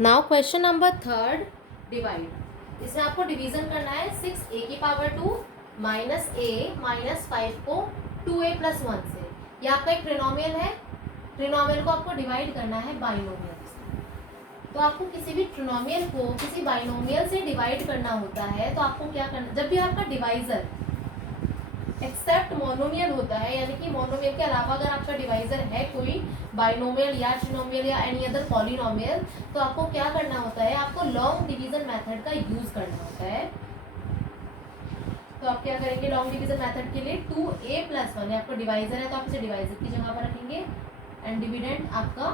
Now question number third, divide. इसमें आपको division करना है 6a की पावर 2 माइनस a माइनस 5 को 2a प्लस 1 से। ये आपका एक ट्रिनोमियल है। ट्रिनोमियल को आपको डिवाइड करना है बाइनोमियल से। तो आपको किसी भी ट्रिनोमियल को किसी बाइनोमियल से डिवाइड करना होता है तो आपको क्या करना, जब भी आपका डिवाइजर एक्सेप्ट मोनोमियल होता है, यानी कि मोनोमियल के अलावा अगर आपका डिवाइजर है कोई बाइनोमियल या ट्रिनोमियल या एनी अदर पॉलिनोमियल, तो आपको क्या करना होता है, आपको लॉन्ग डिवीजन मेथड का यूज करना होता है। तो आप क्या करेंगे, लॉन्ग डिवीजन मेथड के लिए 2a प्लस 1 आपको डिवाइजर है तो आप इसे डिवाइजर की जगह पर रखेंगे एंड डिविडेंड आपका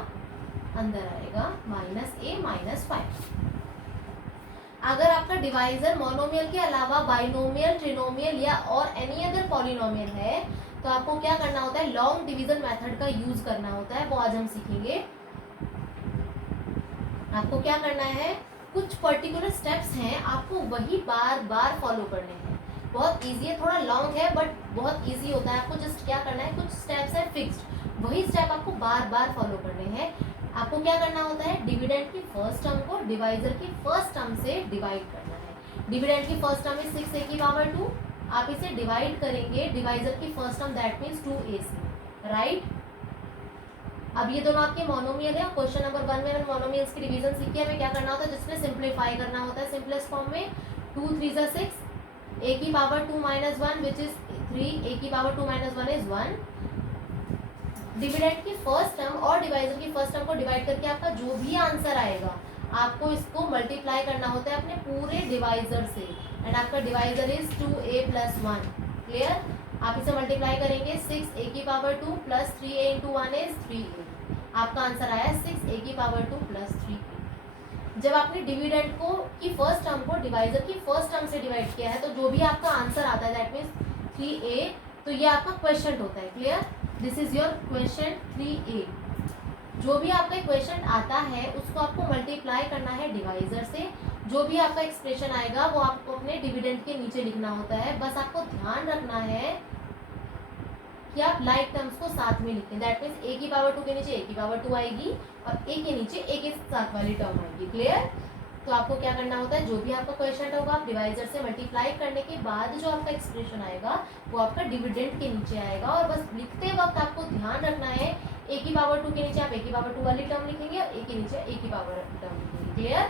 अंदर आएगा माइनस a माइनस 5। अगर आपका डिवाइजर मोनोमियल के अलावा बाइनोमियल, ट्रिनोमियल या और एनी अदर पॉलिनोमियल है तो आपको क्या करना होता है, लॉन्ग डिवीजन मेथड का यूज करना होता है। वो आज हम सीखेंगे। आपको क्या करना है, कुछ पर्टिकुलर स्टेप्स हैं, आपको वही बार बार फॉलो करने हैं। बहुत इजी है, थोड़ा लॉन्ग है बट बहुत इजी होता है। आपको जस्ट क्या करना है, कुछ स्टेप्स है फिक्स्ड, वही स्टेप आपको बार बार फॉलो करने हैं। आपको क्या करना होता है, डिविडेंड की फर्स्ट टर्म को डिवाइजर की फर्स्ट टर्म से डिवाइड करना है। डिविडेंड की फर्स्ट टर्म इज 6a की पावर 2, आप इसे डिवाइड करेंगे डिवाइजर की first term that means 2a से, राइट। अब ये दोनों आपके मोनोमियल है। क्वेश्चन नंबर 1 में मैंने मोनोमियल्स की डिवीजन सीखी है। हमें क्या करना होता है, जिसमें सिंप्लीफाई करना होता है सिंपलेस्ट फॉर्म में। 2 3 जा 6, a की power 2 minus 1 which is 3, a की पावर 2 माइनस 1 इज 1। डिविडेंड की फर्स्ट टर्म और डिवाइजर की फर्स्ट टर्म को डिवाइड करके आपका जो भी आंसर आएगा आपको इसको मल्टीप्लाई करना होता है अपने पूरे डिवाइजर से एंड आपका divisor is 2a plus 1। Clear. आप इसे मल्टीप्लाई करेंगे 6a की power 2 plus 3a into 1 is 3a। आपका आंसर आया 6a की पावर 2 प्लस 3a। जब आपने डिविडेंड को की फर्स्ट टर्म को डिवाइजर की फर्स्ट टर्म से डिवाइड किया है तो जो भी आपका आंसर आता है दैट मीन्स 3a, तो ये आपका क्वेश्चन होता है। Clear. This is your question 3a। जो भी आपका क्वेश्चन आता है उसको आपको मल्टीप्लाई करना है डिवाइजर से। जो भी आपका एक्सप्रेशन आएगा वो आपको अपने डिविडेंड के नीचे लिखना होता है। बस आपको ध्यान रखना है कि आप लाइक टर्म्स को साथ में लिखें। दैट मीन्स a की पावर 2 के नीचे a की पावर 2 आएगी और a के नीचे a के साथ वाली टर्म आएगी। क्लियर। तो आपको क्या करना होता है, जो भी आपका क्वेश्चन होगा आप डिवाइजर से मल्टीप्लाई करने के बाद जो आपका एक्सप्रेशन आएगा वो आपका डिविडेंड के नीचे आएगा। और बस लिखते वक्त आपको ध्यान रखना है a की पावर 2 के नीचे आप a की पावर 2 वाली टर्म लिखेंगे और a के नीचे a की पावर टर्म लिखेंगे। क्लियर।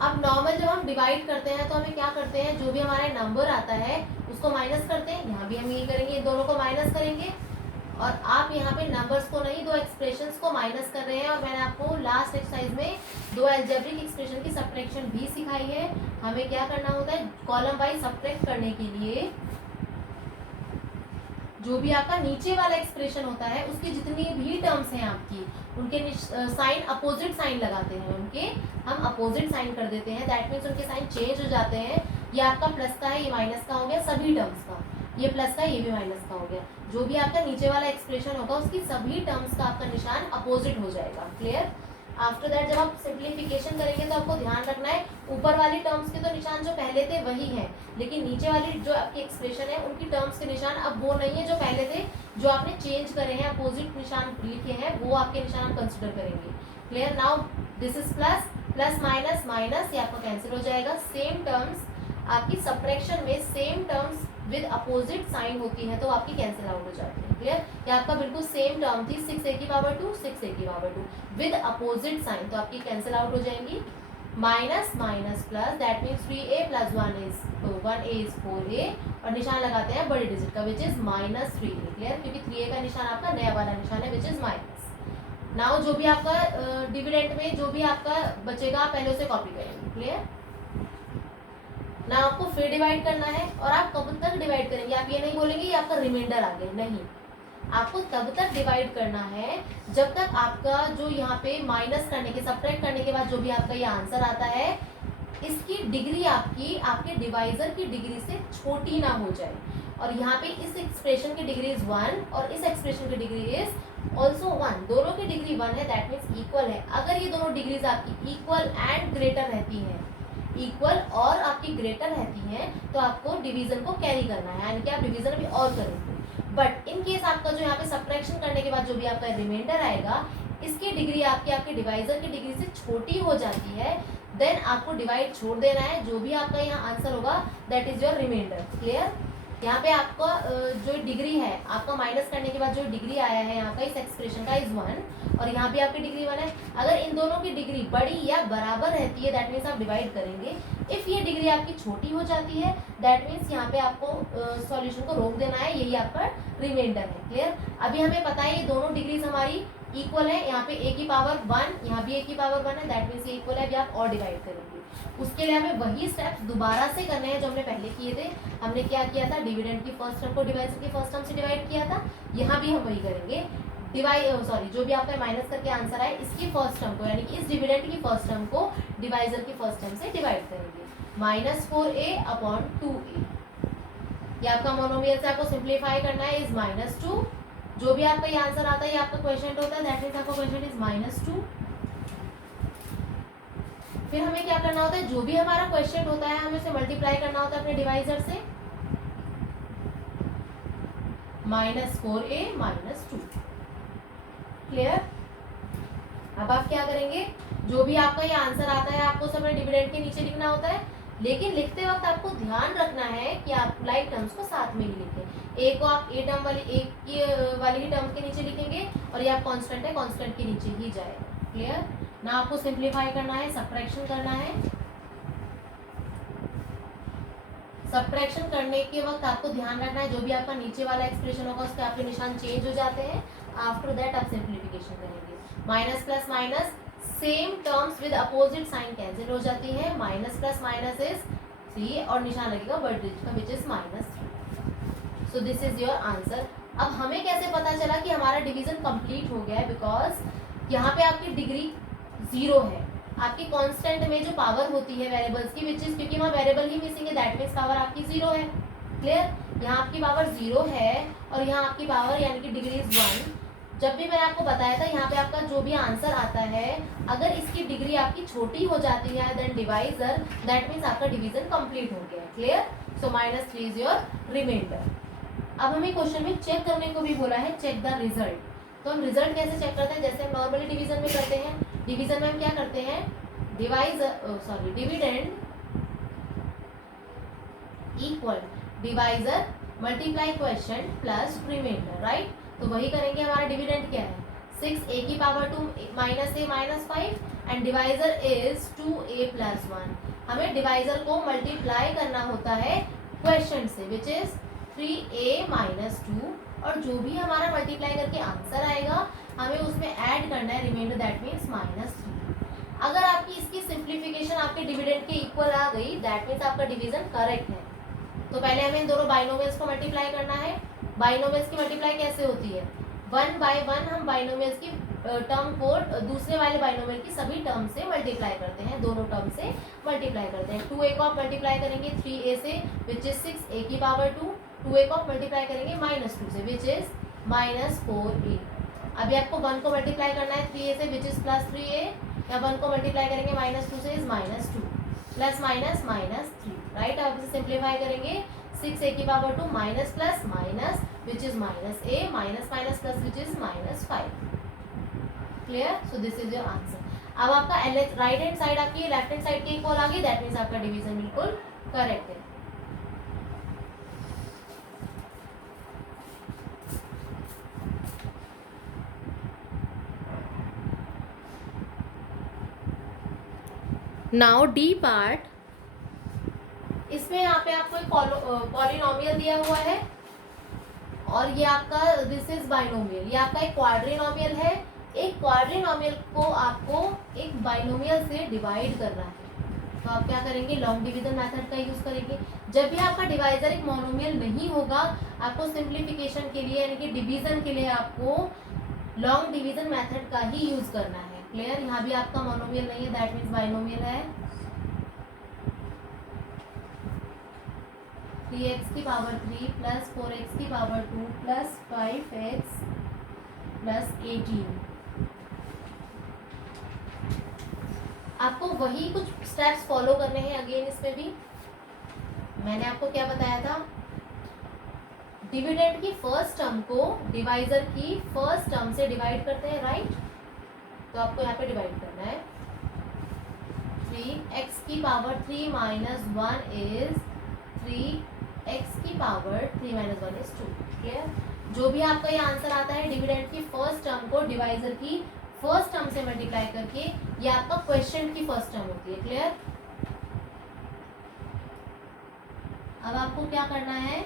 अब नॉर्मल जब हम डिवाइड करते हैं तो हमें क्या करते हैं, जो भी हमारे नंबर आता है उसको माइनस करते हैं। यहाँ भी हम ये करेंगे, दोनों को माइनस करेंगे। और आप यहाँ पे नंबर्स को नहीं, दो एक्सप्रेशंस को माइनस कर रहे हैं। और मैंने आपको लास्ट एक्सरसाइज में दो अलजेब्रिक एक्सप्रेशन की सब्ट्रैक्शन भी सिखाई है। हमें क्या करना होता है, कॉलम वाइज सब्ट्रैक्ट करने के लिए जो भी आपका नीचे वाला एक्सप्रेशन होता है उसकी जितनी भी टर्म्स हैं आपकी, उनके साइन अपोजिट साइन लगाते हैं, उनके हम अपोजिट साइन कर देते हैं। दैट मीन्स उनके साइन चेंज हो जाते हैं। ये आपका प्लस का है, ये माइनस का हो गया सभी टर्म्स का। ये प्लस का, ये भी माइनस का हो गया। जो भी आपका नीचे वाला एक्सप्रेशन होगा उसकी सभी टर्म्स का आपका निशान अपोजिट हो जाएगा। क्लियर। आफ्टर दैट जब आप सिंप्लीफिकेशन करेंगे तो आपको ध्यान रखना है ऊपर वाली टर्म्स के तो निशान जो पहले थे वही है, लेकिन नीचे वाली जो आपकी एक्सप्रेशन है उनकी टर्म्स के निशान अब वो नहीं है जो पहले थे। जो आपने चेंज करे हैं, अपोजिट निशान लिखे हैं, वो आपके निशान हम कंसिडर करेंगे। Clear. Now this is plus, plus minus minus, ये आपका कैंसिल हो जाएगा। सेम टर्म्स आपकी सब्ट्रैक्शन में same terms with opposite sign होती है तो आपकी कैंसिल आउट हो जाती है। क्लियर। ये आपका बिल्कुल सेम टर्म थी 6a की पावर 2 6a की पावर 2 विद अपोजिट साइन, तो आपकी कैंसिल आउट हो जाएंगी। Minus minus plus, that means 3a plus 1 is, तो 1a इज 4a और निशान लगाते हैं बड़े डिजिट का which is minus 3a। Clear. क्योंकि 3a का निशान आपका नया वाला निशान है विच इज माइनस। नाउ जो भी आपका डिविडेंड में जो भी आपका बचेगा आप पहले उसे कॉपी करेंगे। क्लियर। ना आपको फिर डिवाइड करना है। और आप कब तक डिवाइड करेंगे, आप ये नहीं बोलेंगे ये आपका रिमाइंडर आ गया, नहीं। आपको तब तक डिवाइड करना है जब तक आपका जो यहाँ पे माइनस करने के, सब्ट्रैक्ट करने के बाद जो भी आपका ये आंसर आता है इसकी डिग्री आपकी आपके डिवाइजर की डिग्री से छोटी ना हो जाए। और यहाँ पे इस एक्सप्रेशन की डिग्री इज 1 और इस एक्सप्रेशन की डिग्री इज ऑल्सो 1, दोनों की डिग्री 1 है, दैट मीन्स इक्वल है। अगर ये दोनों डिग्रीज आपकी इक्वल एंड ग्रेटर रहती हैं, इक्वल और आपकी ग्रेटर रहती हैं, तो आपको डिवीजन को कैरी करना है, यानी कि आप डिवीजन अभी और करेंगे। बट इन केस आपका जो यहाँ पे सब्ट्रैक्शन करने के बाद जो भी आपका रिमाइंडर आएगा इसकी डिग्री आपके डिवाइजर की डिग्री से छोटी हो जाती है, देन आपको डिवाइड छोड़ देना है। जो भी आपका यहाँ आंसर होगा that is your reminder. Clear? यहाँ पे आपका जो डिग्री है, आपका माइनस करने के बाद जो डिग्री आया है यहाँ का इस एक्सप्रेशन का इज 1, और यहाँ पे आपकी डिग्री 1 है। अगर इन दोनों की डिग्री बड़ी या बराबर रहती है दैट मीन्स आप डिवाइड करेंगे। इफ ये डिग्री आपकी छोटी हो जाती है दैट मीन्स यहाँ पे आपको सॉल्यूशन को रोक देना है, यही आपका रिमाइंडर है। क्लियर? अभी हमें पता है ये दोनों डिग्रीज हमारी इक्वल है, यहाँ पे a की पावर 1, यहाँ भी a की पावर 1 है, दैट मीन्स ये इक्वल है। अभी आप और डिवाइड करेंगे, उसके लिए हमें वही स्टेप्स दोबारा से करने हैं जो हमने पहले किए थे। हमने क्या किया था, डिविडेंड की फर्स्ट टर्म को डिवाइजर की फर्स्ट टर्म से डिवाइड किया था, यहाँ भी हम वही करेंगे। जो भी आपका माइनस करके आंसर आए इसकी फर्स्ट टर्म को, यानी कि इस डिविडेंड की फर्स्ट टर्म को डिवाइजर की फर्स्ट टर्म से डिवाइड करेंगे। -4a/2a, ये आपका मोनोमियल से आपको सिंप्लीफाई करना है, इज -2। जो भी आपका ये आंसर आता है, ये आपका क्वेश्चन होता है, दैट मीन्स आपका क्वेश्चन इज -2। फिर हमें क्या करना होता है, जो भी हमारा क्वेश्चन होता है हमें उसे मल्टीप्लाई करना होता है अपने डिवाइजर से, -4a-2। क्लियर? अब आप क्या करेंगे, जो भी आपका ये आंसर आता है आपको सब डिविडेंड के नीचे लिखना होता है, लेकिन लिखते वक्त आपको ध्यान रखना है कि आप लाइक टर्म्स को साथ में ही लिखें। ए को आप ए टर्म वाली ही टर्म के नीचे लिखेंगे, और ये आप कांस्टेंट है, कांस्टेंट के नीचे ही जाएगा। क्लियर? ना आपको सिंप्लीफाई करना है, सब्ट्रैक्शन करना है। सब्ट्रैक्शन करने के वक्त आपको ध्यान रखना है जो भी आपका नीचे वाला एक्सप्रेशन होगा उसके आपके निशान चेंज हो जाते हैं। आफ्टर दैट आप सिंप्लीफिकेशन करेंगे। Minus plus minus, same terms with opposite sign cancel हो जाती है। माइनस प्लस माइनस इज 3 और निशान लगेगा बड़े डिजिट का which is -3। So this is your answer. अब हमें कैसे पता चला कि हमारा डिवीजन कंप्लीट हो गया है, बिकॉज यहाँ पे आपकी डिग्री 0 है। आपकी कांस्टेंट में जो पावर होती है वेरिएबल्स की, विच इज, क्योंकि वहाँ वेरिएबल ही मिसिंग है दैट मीन्स पावर आपकी 0 है। क्लियर? यहाँ आपकी पावर 0 है और यहाँ आपकी पावर यानी कि डिग्री इज 1। जब भी मैंने आपको बताया था यहाँ पे आपका जो भी आंसर आता है अगर इसकी डिग्री आपकी छोटी हो जाती है देन डिवाइजर, दैट मीन्स आपका डिवीजन कंप्लीट हो गया। Clear? So -3 is your reminder. अब हमें क्वेश्चन में चेक करने को भी बोला है, चेक द रिजल्ट। तो हम रिजल्ट कैसे चेक करते हैं, जैसे हम नॉर्मली डिवीजन में करते हैं। डिवीजन में हम क्या करते हैं, dividend equal divisor multiply question plus reminder, right? तो वही करेंगे। हमारा डिविडेंड क्या है, 6a की power 2 -a -5 and divisor is 2a + 1। हमें डिवाइजर को मल्टीप्लाई करना होता है क्वेश्चन से विच इज 3a - 2, और जो भी हमारा मल्टीप्लाई करके आंसर आएगा हमें उसमें ऐड करना है रिमाइंडर, दैट मीन्स -3। अगर आपकी इसकी सिंप्लीफिकेशन आपके डिविडेंड के इक्वल आ गई दैट मीन्स आपका डिवीजन करेक्ट है। तो पहले हमें इन दोनों बाइनोमियल्स को मल्टीप्लाई करना है। बाइनोमियल्स की मल्टीप्लाई कैसे होती है, 1 by 1 हम बाइनोमियल्स की टर्म को दूसरे वाले बाइनोमियल की सभी टर्म से मल्टीप्लाई करते हैं, दोनों टर्म से मल्टीप्लाई करते हैं। 2a को आप मल्टीप्लाई करेंगे 3a से विच इज 6a की पावर 2, 2a को आप मल्टीप्लाई करेंगे -2 से विच इज -4a। अभी आपको 1 को मल्टीप्लाई करना है 3a से विच इज +3a, या 1 को मल्टीप्लाई करेंगे -2 से इज -2 प्लस माइनस -3, राइट? अब इसे सिंप्लीफाई करेंगे 6a की power 2 minus plus minus which is -a minus minus plus which is -5। Clear? So this is your answer. अब आपका राइट हैंड साइड आपकी लेफ्ट हैंड साइड के इक्वल आ गई, that means आपका डिवीजन बिल्कुल करेक्ट है। नाउ डी पार्ट, इसमें यहाँ पे आपको एक पॉलिनोमियल दिया हुआ है और ये आपका दिस इज बाइनोमियल, ये आपका एक क्वाड्रिनोमियल है। एक क्वाड्रिनोमियल को आपको एक बाइनोमियल से डिवाइड करना है, तो आप क्या करेंगे, लॉन्ग डिवीजन मेथड का यूज करेंगे। जब भी आपका डिवाइजर एक मोनोमियल नहीं होगा आपको सिंप्लीफिकेशन के लिए यानी कि डिवीजन के लिए आपको लॉन्ग डिवीजन मेथड का ही यूज करना है। क्लियर? यहाँ भी आपका मोनोमियल नहीं है दैट मीन्स बाइनोमियल है। 3x की पावर 3 प्लस 4x की पावर 2 प्लस 5x प्लस 18। आपको वही कुछ स्टेप्स फॉलो करने हैं अगेन। इसमें भी मैंने आपको क्या बताया था, डिविडेंड की फर्स्ट टर्म को डिवाइजर की फर्स्ट टर्म से डिवाइड करते हैं, राइट? तो आपको यहाँ पे डिवाइड करना है 3x की पावर 3 माइनस 1 इज 3x की पावर 3 माइनस 1 इज 2। क्लियर? जो भी आपका ये आंसर आता है डिविडेंड की फर्स्ट टर्म को डिवाइजर की फर्स्ट टर्म से मल्टीप्लाई करके, ये आपका क्वेश्चन की फर्स्ट टर्म होती है। क्लियर? अब आपको क्या करना है,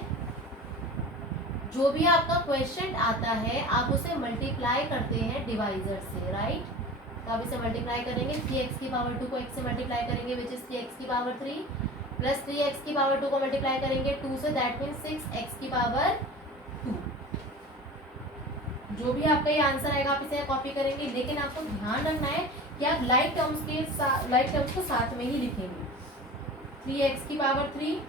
जो भी आपका क्वेश्चन आता है आप उसे मल्टीप्लाई करते हैं डिवाइजर से, राइट? तो आप इसे मल्टीप्लाई करेंगे 3x की पावर 2 को x से मल्टीप्लाई करेंगे विच इज 3x की पावर 3 प्लस 3x की पावर 2 को मल्टीप्लाई करेंगे 2 से, दैट मीन्स 6x की पावर 2। जो भी आपका ये आंसर आएगा आप इसे कॉपी करेंगे, लेकिन आपको ध्यान रखना है कि आप लाइक टर्म्स को साथ में ही लिखेंगे। 3x की पावर 3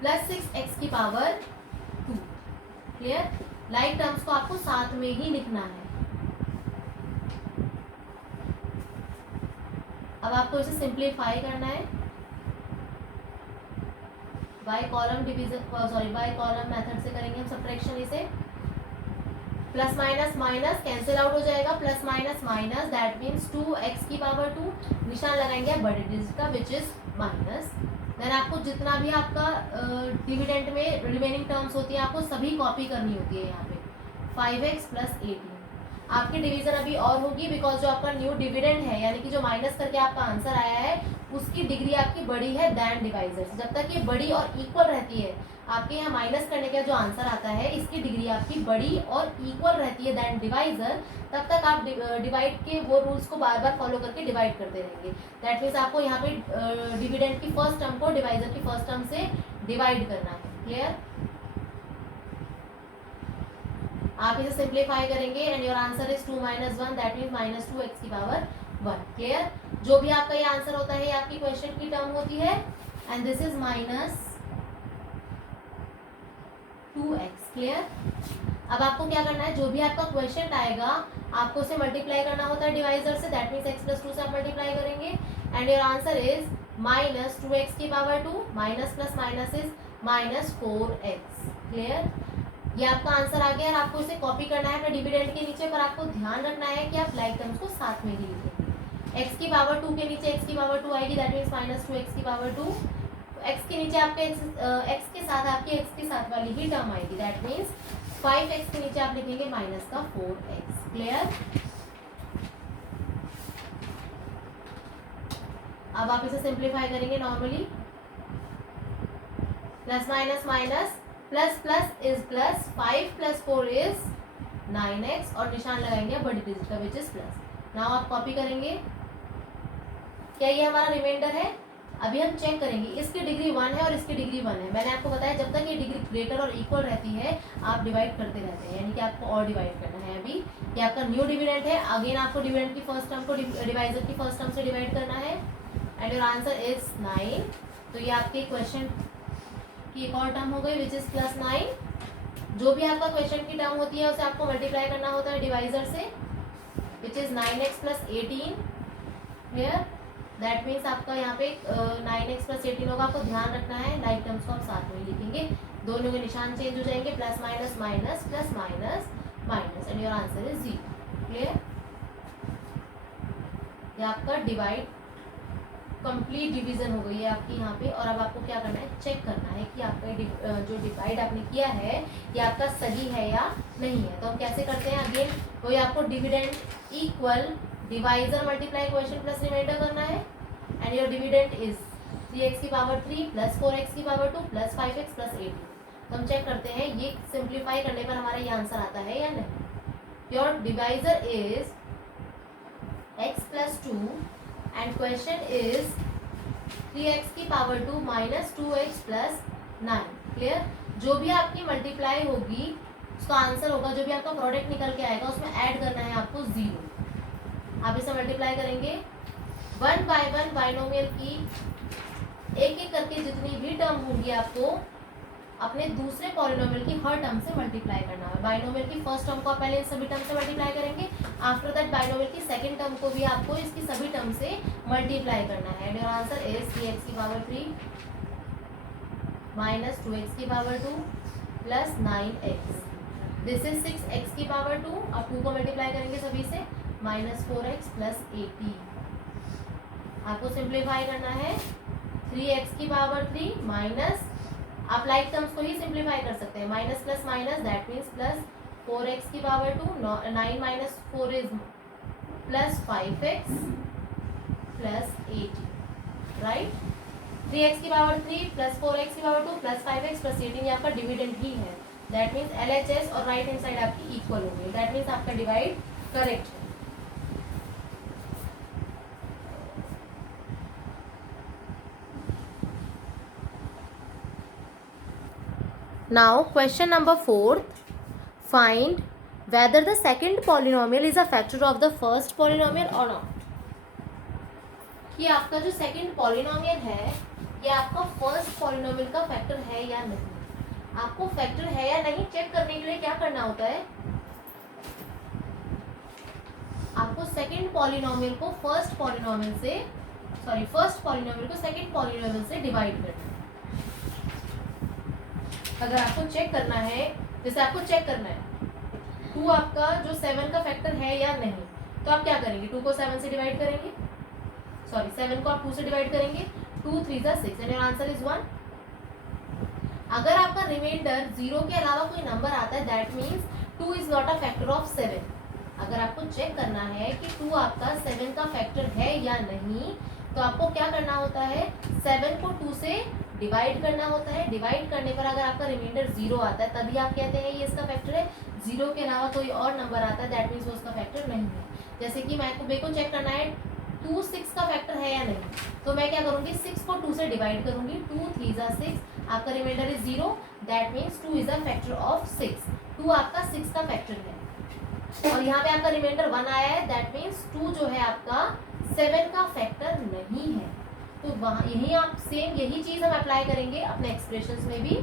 प्लस 6x की पावर 2। क्लियर? लाइक टर्म्स को आपको साथ में ही लिखना है। अब आपको इसे सिंप्लीफाई करना है by column division, by column method से करेंगे हम सब्ट्रैक्शन। इसे plus minus minus cancel out हो जाएगा, plus minus minus that means 2x की पावर 2, निशान लगाएंगे बड़े डिजिट का विच इज माइनस। देन आपको जितना भी आपका डिविडेंड में रिमेनिंग टर्म्स होती है आपको सभी कॉपी करनी होती है। यहाँ पे 5x प्लस 18 आपकी डिवीजन अभी और होगी, बिकॉज जो आपका न्यू डिविडेंड है यानी कि जो माइनस करके आपका आंसर आया है उसकी डिग्री आपकी बड़ी है दैन डिवाइजर से। जब तक ये बड़ी और इक्वल रहती है, आपके यहाँ माइनस करने का जो आंसर आता है इसकी डिग्री आपकी बड़ी और इक्वल रहती है दैन डिवाइजर, तब तक आप डिवाइड के वो रूल्स को बार बार फॉलो करके डिवाइड करते रहेंगे। दैट मीन्स आपको यहाँ पे डिविडेंड की फर्स्ट टर्म को डिवाइजर की फर्स्ट टर्म से डिवाइड करना है। क्लियर? आप इसे सिंप्लीफाई करेंगे and your answer is 2 minus 1 that means minus 2x की पावर 1। क्लियर? जो भी आपका ये आंसर होता है ये आपकी क्वेश्चन की टर्म होती है and this is minus 2x। Clear? अब आपको क्या करना है, जो भी आपका क्वेश्चन आएगा आपको उसे मल्टीप्लाई करना होता है डिवाइजर से, दैट मीन्स x प्लस 2 से आप मल्टीप्लाई करेंगे and your answer is minus 2x की power 2, minus plus minus is minus 4x। Clear? ये आपका आंसर आ गया और आपको इसे कॉपी करना है अपने डिविडेंड के नीचे, पर आपको ध्यान रखना है कि आप लाइक टर्म्स को साथ में ही लिखेंगे। x की पावर 2 के नीचे x की पावर 2 आएगी, दैट मीन्स माइनस 2x की पावर 2। x के नीचे आपके x के साथ आपकी x के साथ वाली ही टर्म आएगी, दैट मीन्स 5x के नीचे आप लिखेंगे माइनस का 4x। क्लियर? अब आप इसे सिंप्लीफाई करेंगे normally, plus minus minus plus plus is plus, 5 plus 4 is 9x और निशान लगाएंगे बड़ी डिजिट का विच इज प्लस। नाउ आप कॉपी करेंगे। क्या ये हमारा रिमाइंडर है? अभी हम चेक करेंगे, इसकी डिग्री 1 है और इसकी डिग्री 1 है। मैंने आपको बताया जब तक ये डिग्री ग्रेटर और इक्वल रहती है आप डिवाइड करते रहते हैं, यानी कि आपको और डिवाइड करना है। अभी ये आपका न्यू डिविडेंड है, अगेन आपको डिविडेंड की फर्स्ट टर्म को डिवाइजर की फर्स्ट टर्म से डिवाइड करना है एंड योर आंसर इज 9। तो ये आपके क्वेश्चन की एक और टर्म हो गई विच इज प्लस 9। जो भी आपका क्वेश्चन की टर्म होती है उसे आपको मल्टीप्लाई करना होता है डिवाइजर से which is 9x plus 18। Clear? That means आपका यहाँ पे 9x प्लस 18 होगा। आपको ध्यान रखना है लाइक टर्म्स को आप साथ में लिखेंगे, दोनों के निशान चेंज हो जाएंगे, plus minus minus plus minus minus and your answer is 0। Clear? ये आपका डिवाइड कंप्लीट डिवीजन हो गई है आपकी यहाँ पे। और अब आपको क्या करना है, चेक करना है कि आपका जो डिवाइड आपने किया है ये आपका सही है या नहीं है। तो हम कैसे करते हैं, अगेन वही आपको dividend equal divisor multiply question plus reminder करना है and your dividend is 3x की पावर 3 प्लस 4x की पावर 2 प्लस 5x प्लस 18। तो हम चेक करते हैं ये सिंप्लीफाई करने पर हमारा ये आंसर आता है या नहीं। Your divisor is x plus 2 and question is 3x की power 2 minus 2x plus 9। Clear? जो भी आपकी मल्टीप्लाई होगी उसका आंसर होगा, जो भी आपका प्रोडक्ट निकल के आएगा उसमें ऐड करना है आपको 0। आप इसे मल्टीप्लाई करेंगे 1 बाय 1 बाइनोमियल की एक एक करके जितनी भी टर्म होंगी आपको अपने दूसरे पॉलिनोमियल की हर टर्म से मल्टीप्लाई करना है। बाइनोमियल की फर्स्ट टर्म को आप पहले इन सभी टर्म से मल्टीप्लाई करेंगे, आफ्टर दैट बाइनोमियल की सेकंड टर्म को भी आपको इसकी सभी टर्म से मल्टीप्लाई करना है and your answer is 3x की पावर 3 माइनस 2x की power 2 plus 9x। This is 6x की पावर 2, अब 2 को मल्टीप्लाई करेंगे सभी से, -4x + 80। आपको सिंप्लीफाई करना है 3x की पावर 3 माइनस, आप लाइक टर्म्स को ही सिंप्लीफाई कर सकते हैं, minus plus minus that means plus 4x की power 2, 9 minus 4 is plus 5x plus 80, right. 3x की पावर 3 प्लस 4x की पावर 2 प्लस 5x प्लस 18 ये आपका डिविडेंड ही है, दैट मीन्स LHS और राइट हैंड साइड आपकी इक्वल हो गई, दैट मीन्स आपका डिवाइड करेक्ट है। Now question number 4, find whether the second polynomial is a factor of the first polynomial or not। कि आपका जो सेकंड पॉलिनोमियल है ये आपका फर्स्ट पॉलिनोमियल का फैक्टर है या नहीं। आपको फैक्टर है या नहीं चेक करने के लिए क्या करना होता है, आपको सेकंड पॉलिनोमियल को फर्स्ट पॉलिनोमियल को सेकंड पॉलिनोमियल से डिवाइड करना है। अगर आपको चेक करना है, जैसे आपको चेक करना है 2 आपका जो 7 का फैक्टर है या नहीं, तो आप क्या करेंगे, 2 को 7 से डिवाइड करेंगे, 7 को आप 2 से डिवाइड करेंगे, 2 3 = 6 एंड योर आंसर इज 1। अगर आपका रिमाइंडर 0 के अलावा कोई नंबर आता है that means 2 is not a factor of 7। अगर आपको चेक करना है कि 2 आपका 7 का फैक्टर है या नहीं, तो आपको क्या करना होता है, 7 को 2 से डिवाइड करना होता है। डिवाइड करने पर अगर आपका रिमाइंडर 0 आता है तभी आप कहते हैं ये इसका फैक्टर है। 0 के अलावा कोई और नंबर आता है दैट मीन्स वो उसका फैक्टर नहीं है। जैसे कि मेरे को चेक करना है 2 6 का फैक्टर है या नहीं, तो मैं क्या करूँगी, 6 को 2 से डिवाइड करूँगी, 2 3 = 6, आपका reminder is 0, that means 2 is a factor of 6। 2 आपका 6 का फैक्टर है और यहाँ पे आपका रिमाइंडर 1 आया है, दैट मीन्स 2 जो है आपका 7 का फैक्टर नहीं है। तो वहाँ यही आप सेम यही चीज़ हम अप्लाई करेंगे अपने एक्सप्रेशंस में भी।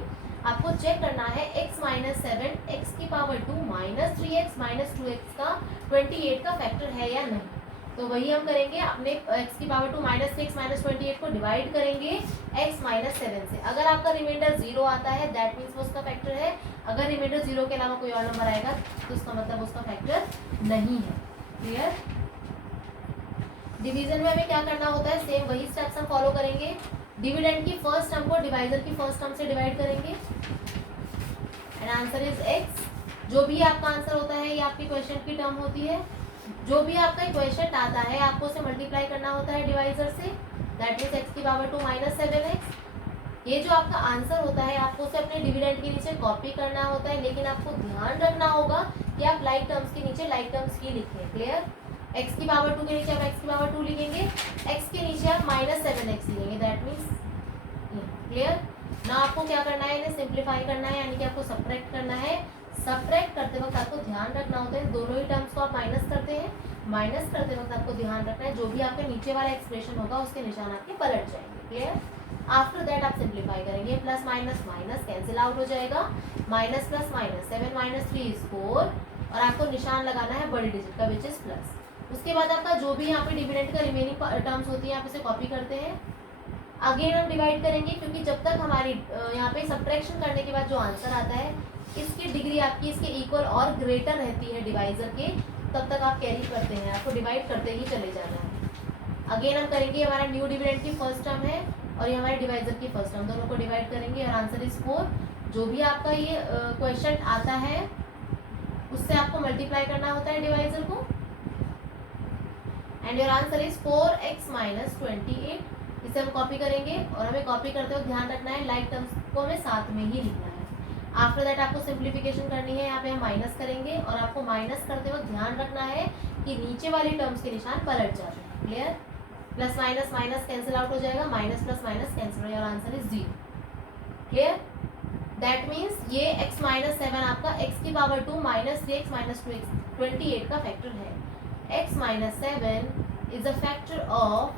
आपको चेक करना है x - 7 x की पावर 2 -3x - 2x का 28 का फैक्टर है या नहीं। तो वही हम करेंगे, अपने x की पावर 2 -6 - 28 को डिवाइड करेंगे x - 7 से। अगर आपका रिमाइंडर 0 आता है दैट मीन्स वो उसका फैक्टर है। अगर रिमाइंडर 0 के अलावा कोई और नंबर आएगा तो उसका मतलब उसका फैक्टर नहीं है। क्लियर। डिवीजन में हमें क्या करना होता है, सेम वही स्टेप्स हम फॉलो करेंगे। डिविडेंड की फर्स्ट टर्म को डिवाइजर की फर्स्ट टर्म से डिवाइड करेंगे एंड आंसर इज x। जो भी आपका आंसर होता है ये आपकी क्वेश्चन की टर्म होती है। जो भी आपका क्वेश्चन आता है आपको उसे मल्टीप्लाई करना होता है डिवाइजर से, दैट मीन्स x की पावर 2 -7x। ये जो आपका आंसर होता है आपको उसे अपने डिविडेंड के नीचे कॉपी करना होता है, लेकिन आपको ध्यान रखना होगा कि आप लाइक टर्म्स के नीचे लाइक टर्म्स ही लिखें। क्लियर। x की पावर 2 के नीचे आप x की पावर 2 लिखेंगे, x के नीचे आप -7x लिखेंगे, दैट मीन्स। क्लियर ना। आपको क्या करना है, इन्हें सिंप्लीफाई करना है, यानी कि आपको सब्ट्रैक्ट करना है। सब्ट्रैक्ट करते वक्त आपको ध्यान रखना होता है दोनों ही टर्म्स को आप माइनस करते हैं। माइनस करते वक्त आपको ध्यान रखना है जो भी आपके नीचे वाला एक्सप्रेशन होगा उसके निशान आपके पलट जाएंगे। क्लियर। आफ्टर दैट आप सिंप्लीफाई करेंगे, plus minus minus cancel out हो जाएगा, माइनस प्लस माइनस 7 - 3 = 4 और आपको निशान लगाना है बड़ी डिजिट का विच इज प्लस। उसके बाद आपका जो भी यहाँ पे डिविडेंड का रिमेनिंग टर्म्स होती है आप इसे कॉपी करते हैं। अगेन हम डिवाइड करेंगे क्योंकि जब तक हमारी यहाँ पे सब्ट्रैक्शन करने के बाद जो आंसर आता है इसकी डिग्री आपकी इसके इक्वल और ग्रेटर रहती है डिवाइजर के, तब तक आप कैरी करते हैं, आपको डिवाइड करते ही चले जाना है। अगेन हम करेंगे, हमारा न्यू डिविडेंड की फर्स्ट टर्म है और ये हमारे डिवाइजर की फर्स्ट टर्म, दोनों को डिवाइड करेंगे और आंसर इज 4। जो भी आपका ये क्वेश्चन आता है उससे आपको मल्टीप्लाई करना होता है डिवाइजर को and your answer is 4x - 28। इसे हम कॉपी करेंगे और हमें कॉपी करते हुए ध्यान रखना है लाइक टर्म्स को हमें साथ में ही लिखना है। आफ्टर दैट आपको सिंप्लीफिकेशन करनी है, यहाँ पे हम माइनस करेंगे और आपको माइनस करते वक्त ध्यान रखना है कि नीचे वाली टर्म्स के निशान पलट जाते हैं। Clear. Plus minus minus cancel out हो जाएगा, minus plus minus cancel, your answer is 0। Clear. That means ये x - 7 आपका x की पावर 2 -3x - 2x 28 का फैक्टर है। x - 7 is a factor of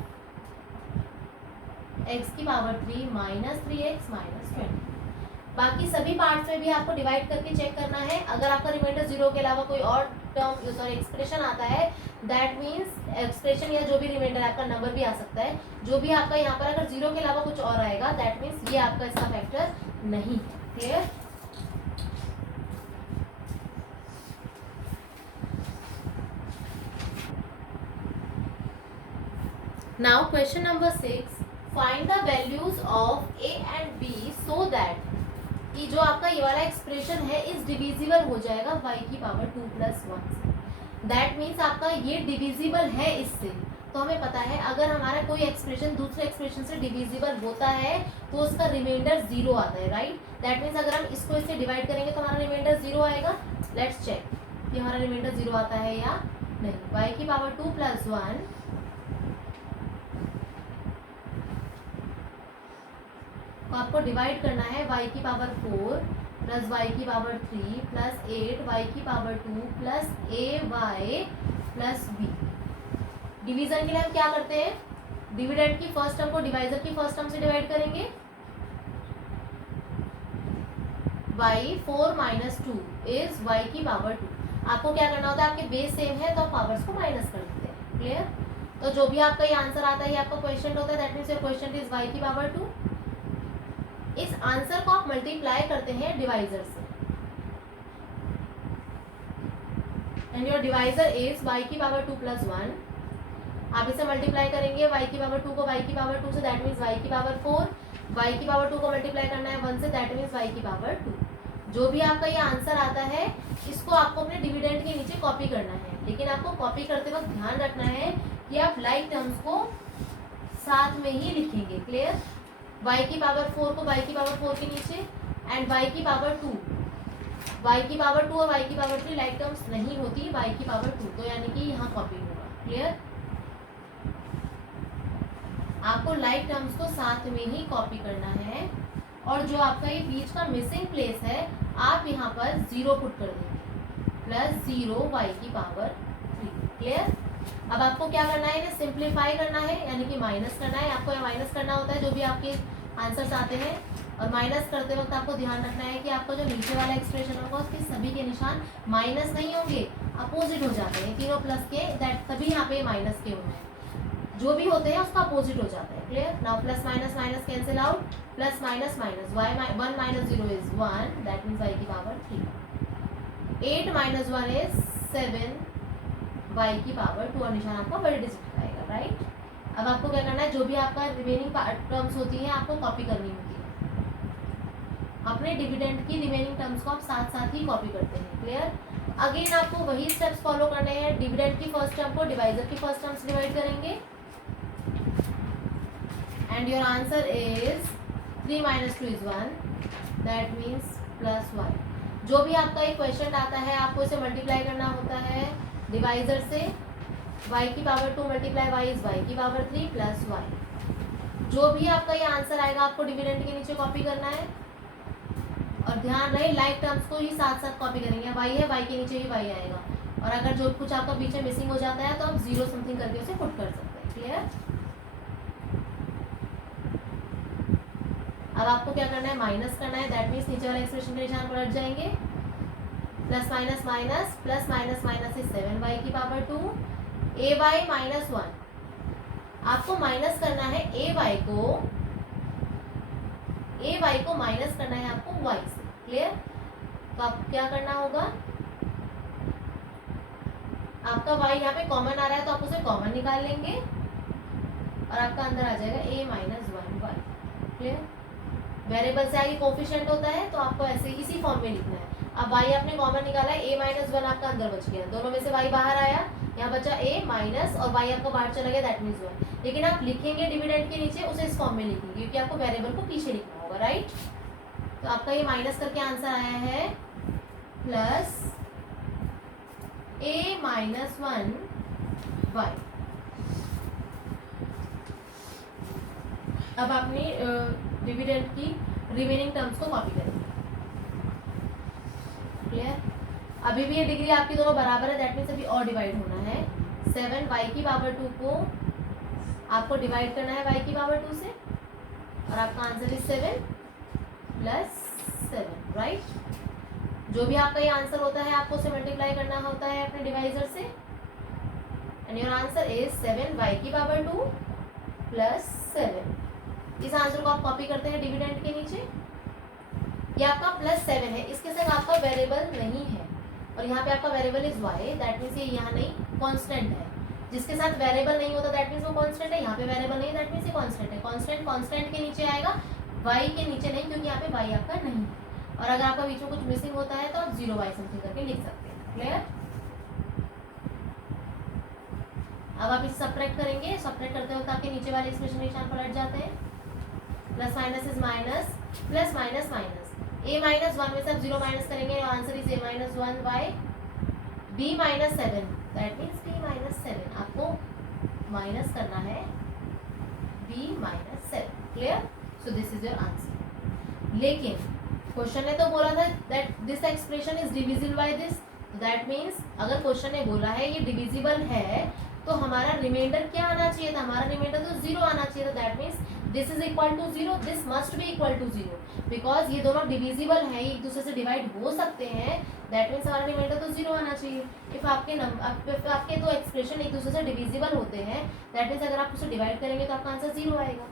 x की पावर 3 -3x - 20। बाकी सभी पार्ट्स में भी आपको डिवाइड करके चेक करना है। अगर आपका रिमाइंडर 0 के अलावा कोई और टर्म एक्सप्रेशन आता है दैट मीन्स एक्सप्रेशन या जो भी रिमाइंडर आपका नंबर भी आ सकता है, जो भी आपका यहाँ पर अगर 0 के अलावा कुछ और आएगा दैट मीन्स ये आपका इसका फैक्टर नहीं है। Clear. Now question number 6, find the values of a and b so that कि जो आपका ये वाला एक्सप्रेशन है इस डिविजिबल हो जाएगा y की पावर 2 प्लस 1 से। दैट मीन्स आपका ये डिविजिबल है इससे। तो हमें पता है अगर हमारा कोई एक्सप्रेशन दूसरे एक्सप्रेशन से डिविजिबल होता है तो उसका रिमाइंडर 0 आता है, राइट। दैट मीन्स अगर हम इसको इससे डिवाइड करेंगे तो हमारा रिमाइंडर 0 आएगा। लेट्स चेक कि हमारा रिमाइंडर 0 आता है या नहीं। y की पावर 2 प्लस 1 तो आपको डिवाइड करना है y की पावर 4 प्लस y की पावर 3 प्लस 8 y की power 2 plus ay plus b। Division के लिए हम क्या करते हैं, डिविडेंड की फर्स्ट टर्म को डिवाइजर की फर्स्ट टर्म से डिवाइड करेंगे। y 4 माइनस 2 इज y की पावर 2। आपको क्या करना होता है, आपके बेस सेम है तो आप पावर्स को माइनस कर देते हैं। क्लियर। तो जो भी आपका ये आंसर आता है ये आपका क्वेश्चन होता है, that means your question is y की पावर 2। इस आंसर को आप मल्टीप्लाई करते हैं डिवाइजर से and your divisor is y की पावर 2 प्लस 1। आप इसे मल्टीप्लाई करेंगे y की पावर 2 को y की पावर 2 से, दैट मीन्स y की पावर 4। y की पावर 2 को मल्टीप्लाई करना है 1 से, दैट मीन्स y की पावर 2। जो भी आपका ये आंसर आता है इसको आपको अपने डिविडेंड के नीचे कॉपी करना है, लेकिन आपको कॉपी करते वक्त ध्यान रखना है कि आप लाइक टर्म्स को साथ में ही लिखेंगे। क्लियर। y की पावर 4 को y की पावर 4 के नीचे एंड y की पावर 2, y की पावर 2 और y की पावर 3 लाइक टर्म्स नहीं होती, y की पावर 2 तो यानी कि यहाँ कॉपी होगा। क्लियर। आपको लाइक टर्म्स को साथ में ही कॉपी करना है और जो आपका ये बीच का मिसिंग प्लेस है आप यहाँ पर 0 पुट कर देंगे प्लस 0 y की पावर 3। क्लियर। अब आपको क्या करना है, इन्हें सिंप्लीफाई करना है यानी कि माइनस करना है। आपको यहाँ माइनस करना होता है जो भी आपके आंसर्स आते हैं, और माइनस करते वक्त आपको ध्यान रखना है कि आपका जो नीचे वाला एक्सप्रेशन होगा उसके सभी के निशान माइनस नहीं होंगे, अपोजिट हो जाते हैं। तीनों प्लस के दैट तभी यहाँ पे माइनस के होते हैं, जो भी होते हैं उसका अपोजिट हो जाता है। Clear. Now plus minus minus cancel out, plus minus minus y 1 minus 0 is 1, that means y की पावर 3। 8 माइनस 1 इज 7 y की पावर 2 और निशान आपका बड़े डिजिट का आएगा, राइट। अब आपको क्या करना है, जो भी आपका रिमेनिंग टर्म्स होती हैं आपको कॉपी करनी होती है। अपने डिविडेंड की रिमेनिंग टर्म्स को आप साथ साथ ही कॉपी करते हैं। क्लियर। अगेन आपको वही स्टेप्स फॉलो करने हैं। डिविडेंड की फर्स्ट टर्म को डिवाइजर की फर्स्ट टर्म से डिवाइड करेंगे and your answer is 3 minus 2 is 1, that means plus 1। जो भी आपका एक क्वेश्चन आता है आपको इसे मल्टीप्लाई करना होता है डिवाइजर से। y की power 2 multiply y is y की पावर 3 प्लस y। जो भी आपका ये आंसर आएगा आपको डिविडेंड के नीचे कॉपी करना है और ध्यान रहे लाइक टर्म्स को ही साथ साथ कॉपी करेंगे। y है, y के नीचे ही y आएगा, और अगर जो कुछ आपका बीच में मिसिंग हो जाता है तो आप 0 समथिंग करके उसे पुट कर सकते हैं। क्लियर। अब आपको क्या करना है, माइनस करना है, दैट मीन्स नीचे वाले एक्सप्रेशन के निशान पलट जाएंगे। Plus minus minus plus minus minus is 7 y की पावर 2, ay माइनस 1। आपको माइनस करना है ay को माइनस करना है आपको y से। क्लियर। तो आपको क्या करना होगा, आपका y यहाँ पे कॉमन आ रहा है तो आप उसे कॉमन निकाल लेंगे और आपका अंदर आ जाएगा a minus 1 y। Clear. Variable से आगे कोफिशिएंट होता है तो आपको ऐसे इसी फॉर्म में लिखना है। अब y आपने कॉमन निकाला है, a माइनस 1 आपका अंदर बच गया, दोनों में से y बाहर आया, यहाँ बचा a माइनस और y आपका बाहर चला गया, दैट मीन्स 1। लेकिन आप लिखेंगे डिविडेंड के नीचे उसे इस फॉर्म में लिखेंगे क्योंकि आपको वेरिएबल को पीछे लिखना होगा, राइट। तो आपका ये माइनस करके आंसर आया है प्लस a माइनस 1 y। अब आपने डिविडेंड की रिमेनिंग टर्म्स को कॉपी करेंगे। क्लियर। अभी भी ये डिग्री आपकी दोनों बराबर है, दैट मीन्स अभी और डिवाइड होना है। 7 y की पावर 2 को आपको डिवाइड करना है y की पावर 2 से और आपका आंसर इज 7 प्लस 7, राइट। जो भी आपका ये आंसर होता है आपको उसे मल्टीप्लाई करना होता है अपने डिवाइजर से and your answer is 7 y की पावर 2 प्लस 7। इस आंसर को आप कॉपी करते हैं डिविडेंड के नीचे। ये आपका प्लस 7 है, इसके संग आपका वेरिएबल नहीं है और यहाँ पे आपका variable is y, that means ये यहाँ नहीं, कांस्टेंट है। जिसके साथ वेरिएबल नहीं होता दैट मीन्स वो कांस्टेंट है, यहाँ पे वेरिएबल नहीं है दैट मीन्स ये कांस्टेंट है। कांस्टेंट कांस्टेंट के नीचे आएगा, y के नीचे नहीं, क्योंकि यहाँ पे y आपका नहीं है। और अगर आपका बीच में कुछ मिसिंग होता है तो आप 0y समथिंग करके लिख सकते हैं। क्लियर? अब आप इसे सब्ट्रैक्ट करेंगे, सब्ट्रैक्ट करते वक्त आपके नीचे वाले एक्सप्रेशन के निशान पलट जाते हैं। Plus minus is minus, plus minus minus, a minus 1 में से आप 0 माइनस करेंगे, answer is a minus 1 by b minus 7, that means b minus 7। आपको माइनस करना है b minus 7। Clear? So this is your answer. लेकिन क्वेश्चन ने तो बोला था that this expression is divisible by this, that means अगर क्वेश्चन ने बोला है ये डिविजिबल है तो हमारा रिमाइंडर क्या आना चाहिए था? हमारा रिमाइंडर तो 0 आना चाहिए था। That means this is equal to 0, this must be equal to 0, because ये दोनों डिविजिबल है, एक दूसरे से डिवाइड हो सकते हैं। दैट मीन्स हमारा रिमाइंडर तो 0 आना चाहिए। इफ आपके दो एक्सप्रेशन एक दूसरे से डिविजिबल होते हैं, दैट मीन्स अगर आप उसे डिवाइड करेंगे तो आपका आंसर 0 आएगा,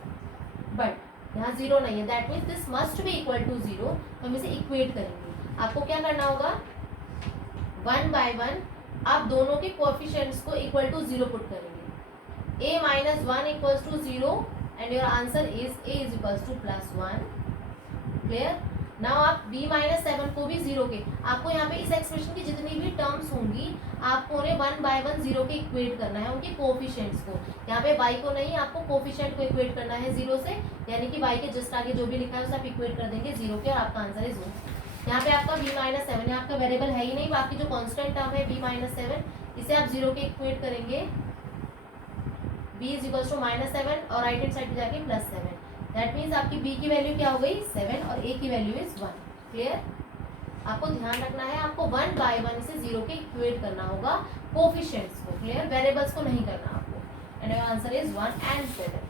बट यहाँ 0 नहीं है, that means this must be equal to 0। हम इसे इक्वेट करेंगे। आपको क्या करना होगा, 1 बाय 1 आप दोनों के कोएफिशिएंट्स को इक्वल टू 0 पुट करेंगे। a minus 1 equals to 0 and your answer is a is equals to plus 1। Clear? Now आप b माइनस 7 को भी 0 के, आपको यहाँ पे इस एक्सप्रेशन की जितनी भी टर्म्स होंगी आपको उन्हें 1 बाय 1 0 के इक्वेट करना है, उनके कोएफिशिएंट्स को। यहाँ पे y को नहीं, आपको कोएफिशिएंट को इक्वेट करना है 0 से, यानी कि y के जस्ट आगे जो भी लिखा है उसे आप इक्वेट कर देंगे 0 के और आपका आंसर इज 1। यहाँ पे आपका b माइनस 7 है, आपका वेरिएबल है ही नहीं, बाकी जो कांस्टेंट टर्म है b माइनस 7 इसे आप 0 के इक्वेट करेंगे, b is equals to minus 7 और राइट हैंड साइड पे जाके प्लस 7। दैट मीन्स आपकी b की वैल्यू क्या हो गई 7 और a की वैल्यू इज 1। क्लियर? आपको ध्यान रखना है, आपको 1 बाय 1 इसे 0 के इक्वेट करना होगा कोएफिशिएंट्स को। क्लियर? वेरिएबल्स को नहीं करना आपको। And your answer is 1 and 7।